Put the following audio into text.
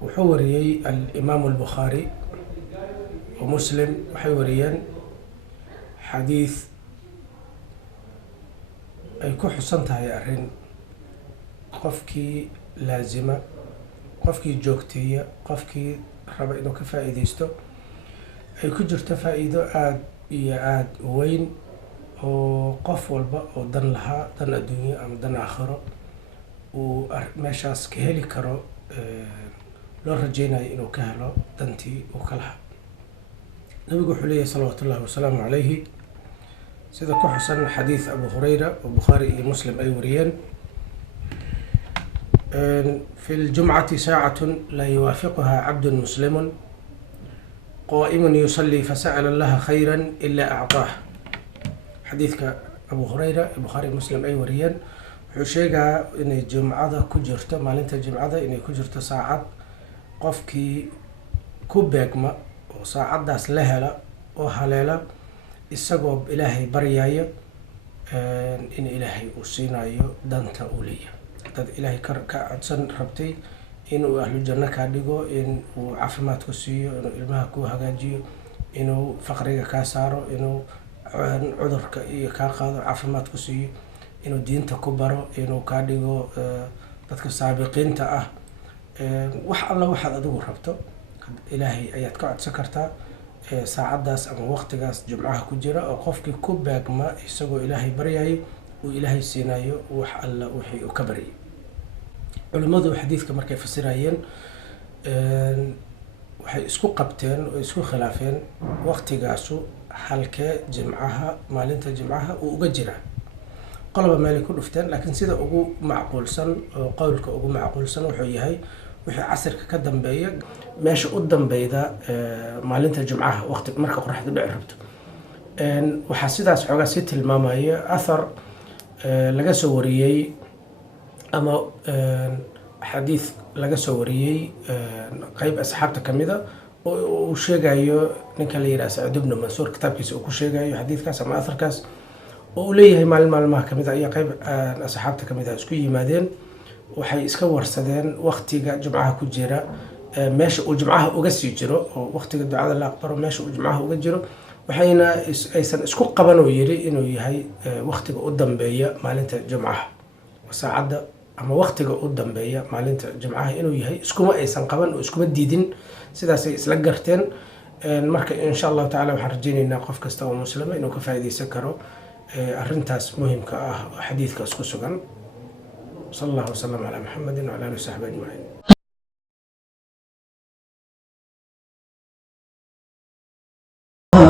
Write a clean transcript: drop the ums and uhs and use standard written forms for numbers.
wuxuu wariyey al-Imaamu al-Bukhaari wa Muslim waxay wariyeen xadiis ay ku xusan tahay arrin qofkii laazima, qofkii joogteeya, qofkii raba inuu ka faa'iidaysto ay ku jirto faa'iido aad iyo aad u weyn oo qof walba oo dan lahaa, dan adduunyo ama dan aakhiro uu meeshaas ka heli karo, loo rajeynayo inuu ka helo dantii uu ka lahaa. nabigu wuxuu leeyahay salawaatullahi wasalaamu calayhi sida ku xusan xadiis Abu Hurayra oo Bukhaari iyo Muslim ay wariyeen: في الجمعة ساعة لا يوافقها عبد مسلم قائم يصلي فسأل الله خيرا إلا أعطاه. حديثك أبو هريرة البخاري ومسلم أي وريان وشيغا إن الجمعة كجرت مالنت الجمعة إن كجرت ساعة قفكي كوبيكما وساعة داس لهلا وهلالا السبب إلهي بريايا إن إلهي أسينايو دانتا أولية dad ilaahay ka codsan rabtay inuu ahlu janno ka dhigo, inuu caafimaad ku siiyo, inuu ilmaha ku hagaajiyo, inuu faqriga ka saaro, inuu cudurka iyo ka qaado, caafimaad ku siiyo, inuu diinta ku baro, inuu ka dhigo dadka saabiqiinta ah. wax alla waxaad adigu rabto ilaahay ayaad ka codsan kartaa saacadaas ama waqtigaas jumcaha ku jira oo qofkii ku baagma isagoo ilaahay baryayo uu ilaahay siinayo wax alla wixii uu ka baryay. culimadu xadiidka markay fasirayeen waxay isku qabteen oo isku khilaafeen waqtigaasu halkee jimcaha maalinta jimcaha uu uga jira. qolaba meelay ku dhufteen, laakiin sida ugu macquulsan oo qowlka ugu macquulsan wuxuu yahay wixii casirka ka dambeeya meesha u dambeyda maalinta jimcaha waqti marka qoraxdu dhici rabto. waxaa sidaas xoogaa sii tilmaamaya athar laga soo wariyey ama xadiis laga soo wariyey qayb asxaabta kamida oo uu sheegayo ninka la yiraahdo Sa'id ibn Mansuur kitaabkiisa uu ku sheegayo xadiiskaas ama atharkaas oo uu leeyahay maalmaha kamid ah qayb asxaabta kamid ah isku yimaadeen, waxay iska warsadeen waqtiga jumcaha ku jira, meesha uu jumcaha uga sii jiro oo waqtiga ducada la aqbaro meesha uu jumcaha uga jiro, waxayna aysan isku qaban oo yiri inuu yahay waqtiga u dambeeya maalinta jumcaha saacada ama waqtiga u dambeeya maalinta jumcaha inuu yahay iskuma aysan qaban oo iskuma diidin, sidaas ay isla garteen. marka insha Allah taala waxaan rajeynaynaa qof kasta oo muslima inuu ka faa'iideysan karo arrintaas muhiimka ah xadiidkaas ku sugan. sallallahu alayhi wa sallam ala Muhammadin wa ala alihi wa sahbihi ajma'in.